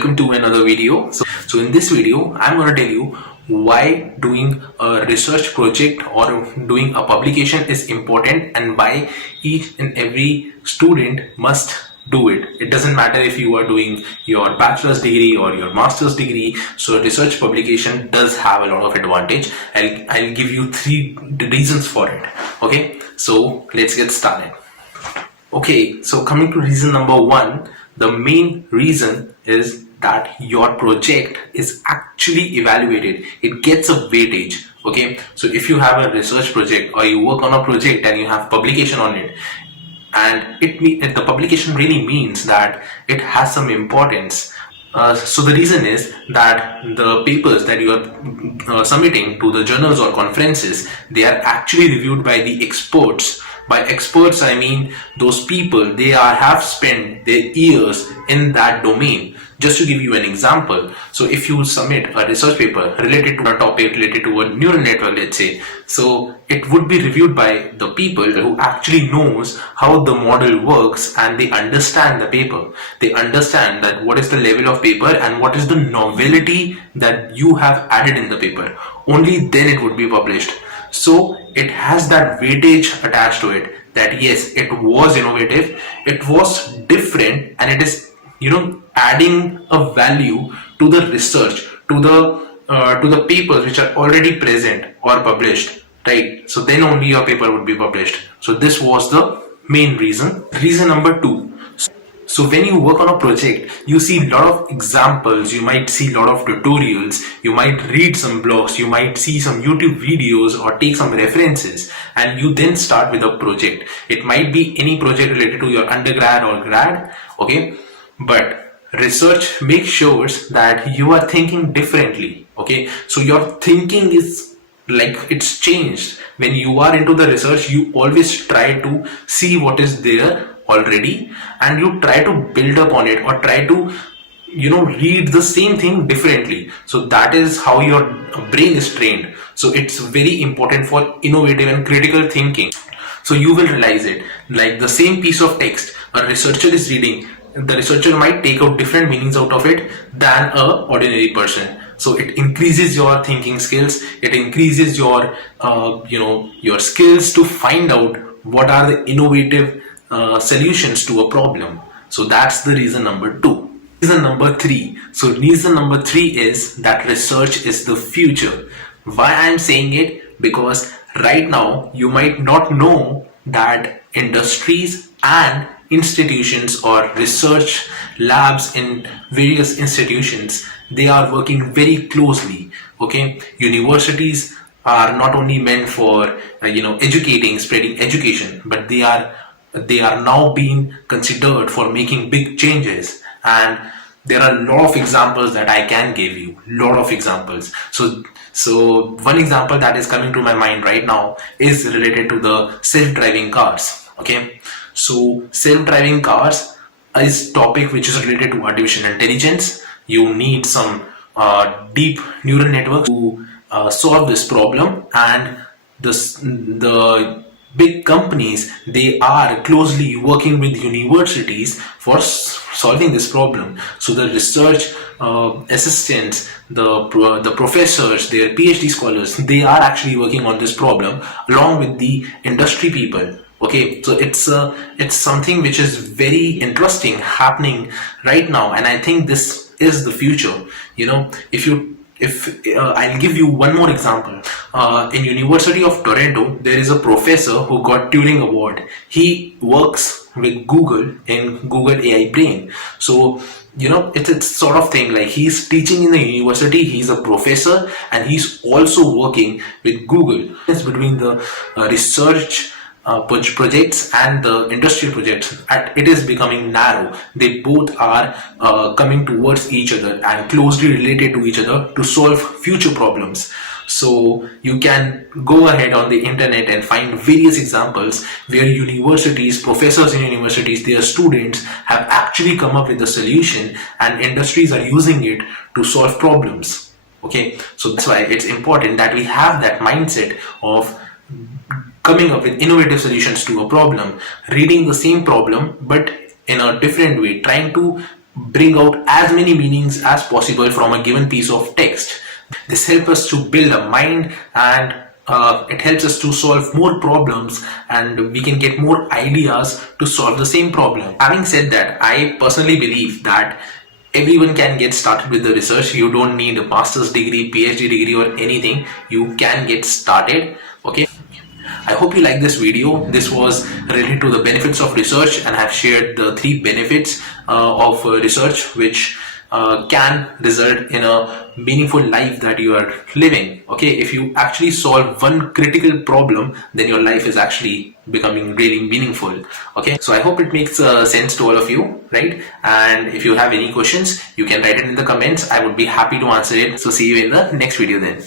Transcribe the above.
welcome to another video. So in this video, I'm going to tell you why doing a research project or doing a publication is important and why each and every student must do it. It doesn't matter if you are doing your bachelor's degree or your master's degree. So research publication does have a lot of advantage. I'll give you 3 reasons for it. Okay, so let's get started. Okay, so coming to reason number 1, the main reason is that your project is actually evaluated. It gets a weightage. Okay, so if you have a research project or you work on a project and you have publication on it, and the publication really means that it has some importance. So the reason is that the papers that you are submitting to the journals or conferences, they are actually reviewed by the experts. By experts, I mean those people, they have spent their years in that domain. Just to give you an example, so if you submit a research paper related to a topic, related to a neural network, let's say, so it would be reviewed by the people who actually knows how the model works and they understand the paper. They understand that what is the level of paper and what is the novelty that you have added in the paper. Only then it would be published. So it has that weightage attached to it, that yes, it was innovative, it was different, and it is, adding a value to the research, to the papers which are already present or published, right? So then only your paper would be published. So this was the main reason. Reason number 2. So when you work on a project, you see a lot of examples, you might see a lot of tutorials, you might read some blogs, you might see some YouTube videos or take some references, and you then start with a project. It might be any project related to your undergrad or grad, okay? But research makes sure that you are thinking differently, okay? So your thinking is like it's changed. When you are into the research, you always try to see what is there already and you try to build up on it or try to read the same thing differently. So that is how your brain is trained. So it's very important for innovative and critical thinking. So you will realize it, like the same piece of text a researcher is reading, the researcher might take out different meanings out of it than a ordinary person. So it increases your thinking skills, it increases your your skills to find out what are the innovative solutions to a problem. So that's the reason number 2. Reason number 3. So reason number 3 is that research is the future. Why I'm saying it? Because right now you might not know that industries and institutions or research labs in various institutions, they are working very closely. Okay, universities are not only meant for educating, spreading education, but they are now being considered for making big changes. And there are a lot of examples that I can give you, lot of examples. So one example that is coming to my mind right now is related to the self-driving cars. Okay, so self-driving cars is topic which is related to artificial intelligence. You need some deep neural networks to solve this problem, and the big companies, they are closely working with universities for solving this problem. So the research assistants, the professors, their PhD scholars, they are actually working on this problem along with the industry people. Okay, so it's something which is very interesting happening right now, and I think this is the future. If I'll give you one more example. In University of Toronto, there is a professor who got Turing Award. He works with Google in Google AI Brain. So it's sort of thing like he's teaching in the university, he's a professor, and he's also working with Google. It's between the research projects and the industrial projects, it is becoming narrow. They both are coming towards each other and closely related to each other to solve future problems. So you can go ahead on the internet and find various examples where universities, professors in universities, their students have actually come up with a solution and industries are using it to solve problems. Okay, so that's why it's important that we have that mindset of coming up with innovative solutions to a problem, reading the same problem but in a different way, trying to bring out as many meanings as possible from a given piece of text. This helps us to build a mind, and it helps us to solve more problems, and we can get more ideas to solve the same problem. Having said that, I personally believe that everyone can get started with the research. You don't need a master's degree, PhD degree, or anything. You can get started. Okay. I hope you like this video. This was related to the benefits of research, and I have shared the 3 benefits of research which can result in a meaningful life that you are living. Okay, if you actually solve one critical problem, then your life is actually becoming really meaningful. Okay, so I hope it makes sense to all of you, right? And if you have any questions, you can write it in the comments. I would be happy to answer it. So see you in the next video then.